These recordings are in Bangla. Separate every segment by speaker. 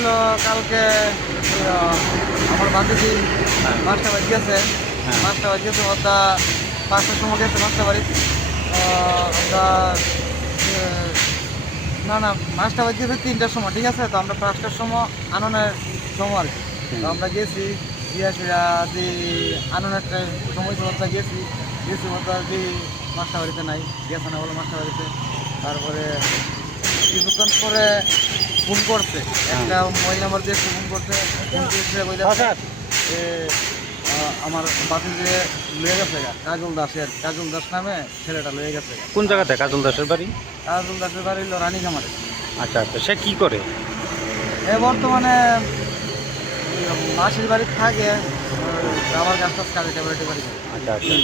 Speaker 1: হলো কালকে আমার বান্ধবী মাছটা বাড়ি গেছে।
Speaker 2: হ্যাঁ।
Speaker 1: মাছটা বাড়ি গেছে ওটা পাঁচটার সময় গেছে মাছটা বাড়ি আমরা না না মাছটা বাড়ি গেছে তিনটার সময় ঠিক আছে? তো আমরা পাঁচটার সময় আননের সময় আর কি। তো আমরা গেছি গিয়া যে আননের সময় সময় গেছি। গেছি ওটা যে মাছটা বাড়িতে নাই গেছে না বলে মাছটা বাড়িতে তারপরে কিছুক্ষণ পরে ফোন করছে। একটা মোবাইল নাম্বার দিয়ে ফোন করছে ফোন করছে কইতাছে যে আমার বাতি যে লয়ে গেছে কাজল দাসের কাজল দাস নামে ছেলেটা লয়ে গেছে
Speaker 2: কোন জায়গাতে? কাজল দাসের বাড়ি?
Speaker 1: কাজল দাসের বাড়ি হলো রানী কামারে
Speaker 2: আচ্ছা আচ্ছা। সে কি করে?
Speaker 1: এ বর্তমানে মাসির বাড়ি থাকে বাবার গাছ টাছ কাজে বাড়ি
Speaker 2: আচ্ছা আচ্ছা।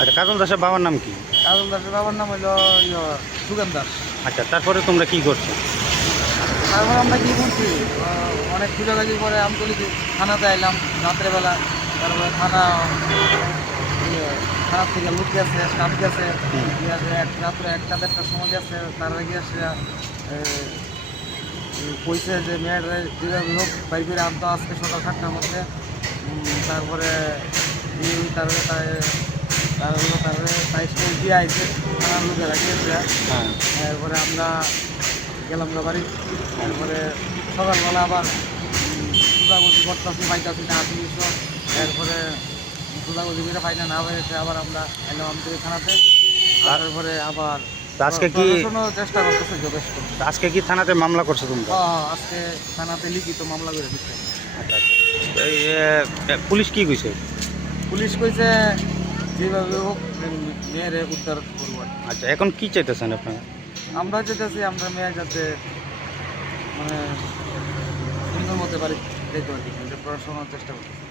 Speaker 2: আচ্ছা কাজল দাসের বাবার নাম কি?
Speaker 1: কাজল দাসের বাবার নাম হলো ইয়ে, সুগেন দাস।
Speaker 2: আচ্ছা তারপরে তোমরা কি করছ?
Speaker 1: তারপর আমরা কি করছি অনেক খুঁজাগাজি করে আমি বলি থানাতে আইলাম রাত্রেবেলা। তারপরে থানা ইয়ে, থানা থেকে লোক গেছে স্টাফ গেছে। এক রাত্রে একটা দেড়টার সময় গেছে তার আগে সে কইছে যে মেয়ের যেভাবে লোক বাইরে আনতো আজকে সকাল সাতটার মধ্যে। তারপরে তারপরে তাই তারপরে তারপরে তাই স্কুল দিয়ে আইছে থানার লোকেরা গিয়েছে। তারপরে আমরা গেলাম না বাড়ি। তারপরে সকালবেলা আবার সুদাগুজি করতেছি পাইতেছি না আসি এরপরে সুদাগুজি বেরো পাই না না হয়েছে আবার আমরা এলাম আমতলি থানাতে তারপরে আবার
Speaker 2: আজকে কি
Speaker 1: চেষ্টা করতেছে যথেষ্ট।
Speaker 2: আজকে কি থানাতে মামলা করছ তোমরা?
Speaker 1: হ্যাঁ, আজকে থানাতে লিখিত মামলা করে দিচ্ছে।
Speaker 2: পুলিশ কি কইছে?
Speaker 1: পুলিশ কইছে যেভাবে হোক মেয়েরে উদ্ধার করব
Speaker 2: আচ্ছা এখন কি চাইতেছেন আপনারা?
Speaker 1: আমরা যেতেছি আমরা মেয়ে যাতে মানে সুন্দর মতে পারি দেখতে পারি এটা পড়াশোনার চেষ্টা করছি